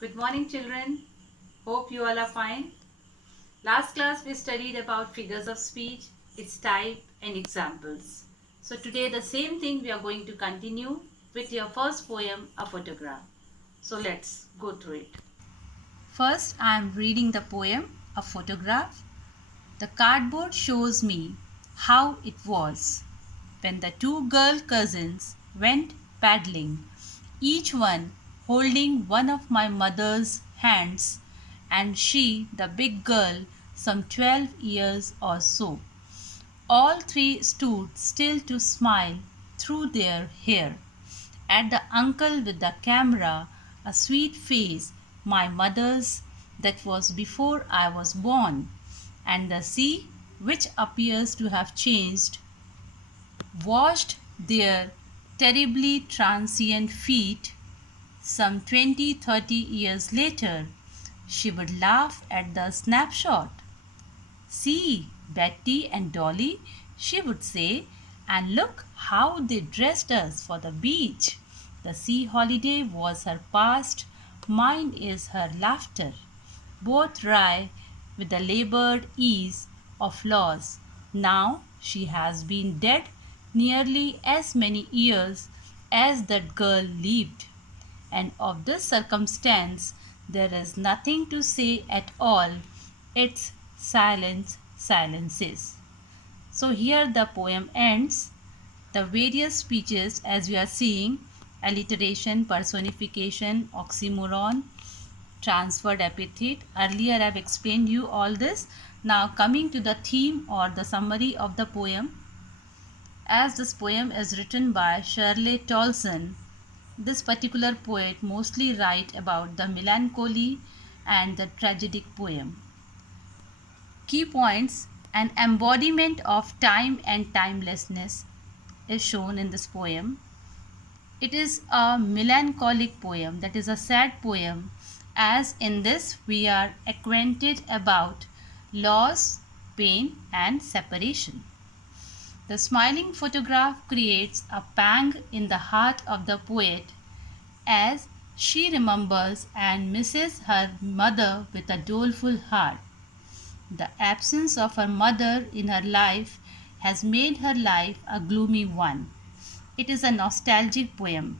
Good morning, children. Hope you all are fine. Last class we studied about figures of speech, its type and examples. So today the same thing we are going to continue with your first poem, A Photograph. So let's go through it. First I am reading the poem, A Photograph. The cardboard shows me how it was when the two girl cousins went paddling, each one holding one of my mother's hands, and she, the big girl, some 12 years or so. All three stood still to smile through their hair at the uncle with the camera, a sweet face, my mother's, that was before I was born, and the sea, which appears to have changed, washed their terribly transient feet. Some 20-30 years later, she would laugh at the snapshot. See, Betty and Dolly, she would say, and look how they dressed us for the beach. The sea holiday was her past, mine is her laughter. Both wry with the labored ease of loss. Now she has been dead nearly as many years as that girl lived. And of this circumstance there is nothing to say at all. It's silence silences. So here the poem ends. The various speeches, as we are seeing, alliteration, personification, oxymoron, transferred epithet. Earlier I have explained you all this. Now coming to the theme or the summary of the poem. As this poem is written by Shirley Tolson, this particular poet mostly write about the melancholy and the tragic poem. Key points: an embodiment of time and timelessness is shown in this poem. It is a melancholic poem, that is a sad poem, as in this we are acquainted about loss, pain and separation. The smiling photograph creates a pang in the heart of the poet as she remembers and misses her mother with a doleful heart. The absence of her mother in her life has made her life a gloomy one. It is a nostalgic poem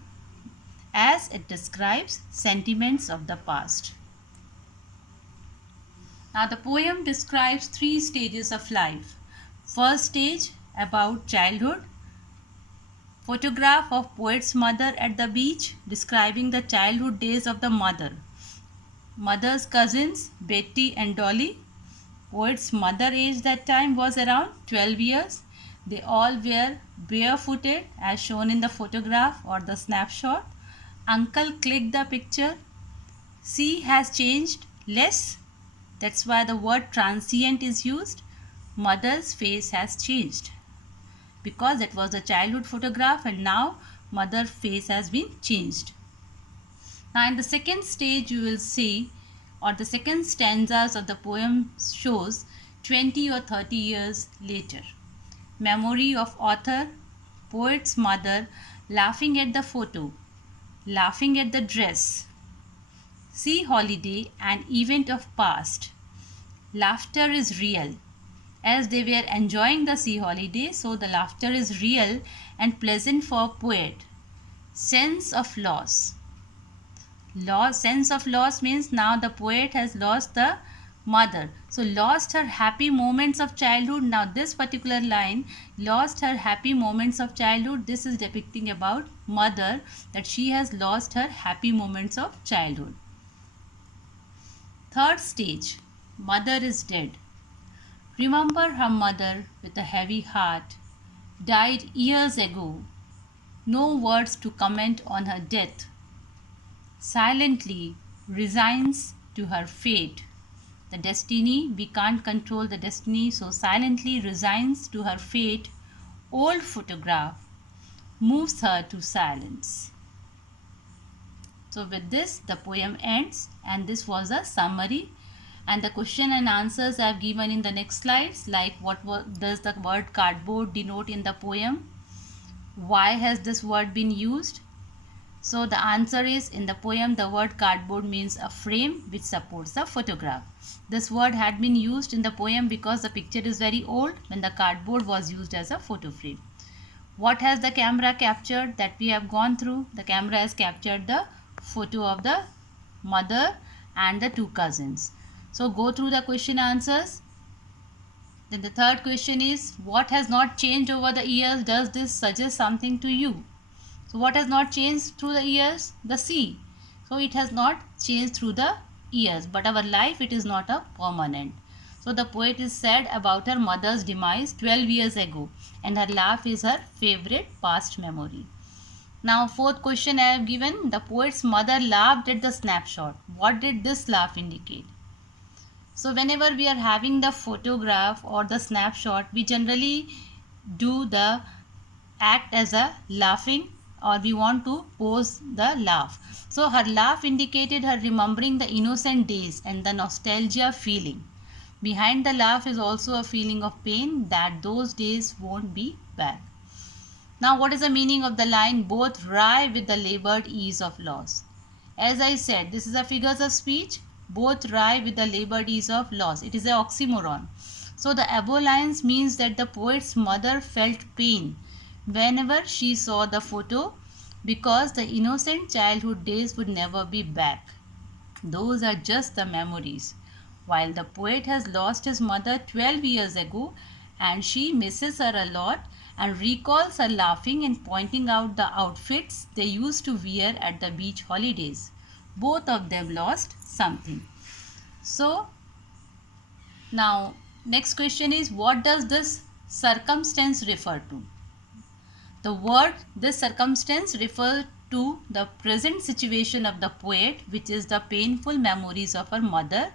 as it describes sentiments of the past. Now the poem describes three stages of life. First stage about childhood. Photograph of poet's mother at the beach describing the childhood days of the mother. Mother's cousins Betty and Dolly. Poet's mother age that time was around 12 years. They all were barefooted as shown in the photograph or the snapshot. Uncle clicked the picture. Sea has changed less. That's why the word transient is used. Mother's face has changed because it was a childhood photograph and now mother's face has been changed. Now in the second stage you will see, or the second stanzas of the poem shows 20 or 30 years later. Memory of author, poet's mother laughing at the photo, laughing at the dress. Sea holiday, an event of past. Laughter is real. As they were enjoying the sea holiday, so the laughter is real and pleasant for poet. Sense of loss. Sense of loss means now the poet has lost the mother. So lost her happy moments of childhood. Now this particular line, lost her happy moments of childhood, this is depicting about mother, that she has lost her happy moments of childhood. Third stage, mother is dead. Remember her mother with a heavy heart, died years ago. No words to comment on her death. Silently resigns to her fate. The destiny, we can't control the destiny, so silently resigns to her fate. Old photograph moves her to silence. So with this the poem ends, and this was a summary, and the question and answers I have given in the next slides, like what does the word cardboard denote in the poem, why has this word been used, So the answer is, in the poem, the word cardboard means a frame which supports a photograph. This word had been used in the poem because the picture is very old when the cardboard was used as a photo frame. What has the camera captured that we have gone through? The camera has captured the photo of the mother and the two cousins. So go through the question answers. Then the third question is, what has not changed over the years? Does this suggest something to you? So what has not changed through the years? The sea. So it has not changed through the years, but our life, it is not a permanent. So the poet is sad about her mother's demise 12 years ago, and her laugh is her favorite past memory. Now fourth question I have given, the poet's mother laughed at the snapshot. What did this laugh indicate? So whenever we are having the photograph or the snapshot, we generally do the act as a laughing, or we want to pose the laugh. So her laugh indicated her remembering the innocent days and the nostalgia feeling. Behind the laugh is also a feeling of pain that those days won't be back. Now what is the meaning of the line, both wry with the labored ease of loss? As I said, this is a figures of speech, both wry with the labored ease of loss. It is an oxymoron. So the above lines means that the poet's mother felt pain whenever she saw the photo, because the innocent childhood days would never be back. Those are just the memories. While the poet has lost his mother 12 years ago and she misses her a lot and recalls her laughing and pointing out the outfits they used to wear at the beach holidays. Both of them lost something. So now next question is, what does this circumstance refer to? The word this circumstance refers to the present situation of the poet, which is the painful memories of her mother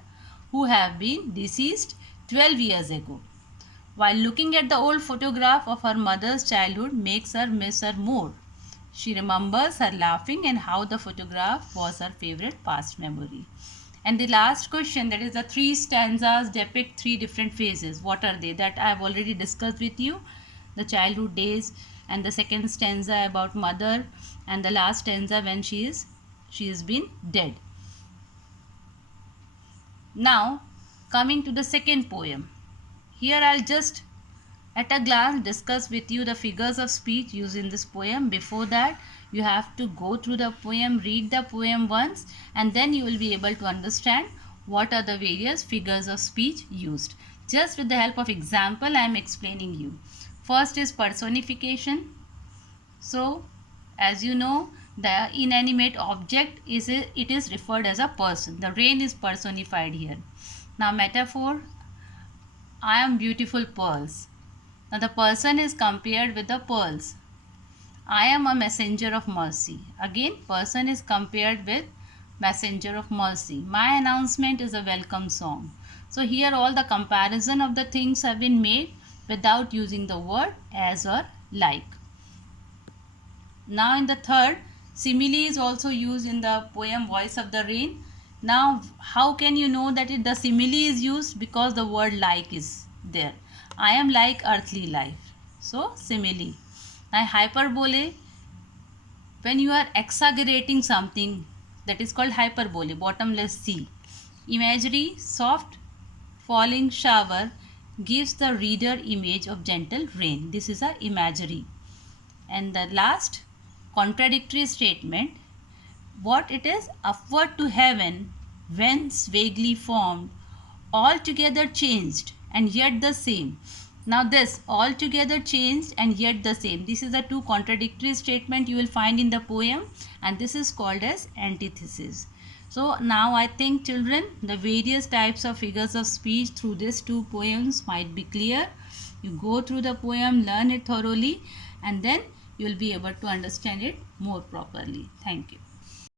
who have been deceased 12 years ago. While looking at the old photograph of her mother's childhood makes her miss her more. She remembers her laughing and how the photograph was her favorite past memory. And the last question, that is the 3 stanzas depict 3 different phases. What are they? That I have already discussed with you. The childhood days, and the second stanza about mother, and the last stanza when she has been dead. Now coming to the second poem. Here I'll just at a glance discuss with you the figures of speech used in this poem. Before that, you have to go through the poem, read the poem once, and then you will be able to understand what are the various figures of speech used. Just with the help of example, I am explaining you. First is personification. So as you know, the inanimate object is referred as a person. The rain is personified here. Now metaphor, I am beautiful pearls. Now the person is compared with the pearls. I am a messenger of mercy. Again, person is compared with messenger of mercy. My announcement is a welcome song. So here all the comparison of the things have been made without using the word as or like. Now in the third, simile is also used in the poem Voice of the Rain. Now how can you know that the simile is used? Because the word like is there. I am like earthly life. So simile. Now hyperbole, when you are exaggerating something, that is called hyperbole, bottomless sea. Imagery, soft falling shower gives the reader image of gentle rain. This is a imagery. And the last, contradictory statement, what it is? Upward to heaven, whence vaguely formed, altogether changed and yet the same. Now this altogether changed and yet the same, this is the 2 contradictory statement you will find in the poem, and this is called as antithesis. So now I think children, the various types of figures of speech through these 2 poems might be clear. You go through the poem, learn it thoroughly, and then you will be able to understand it more properly. Thank you.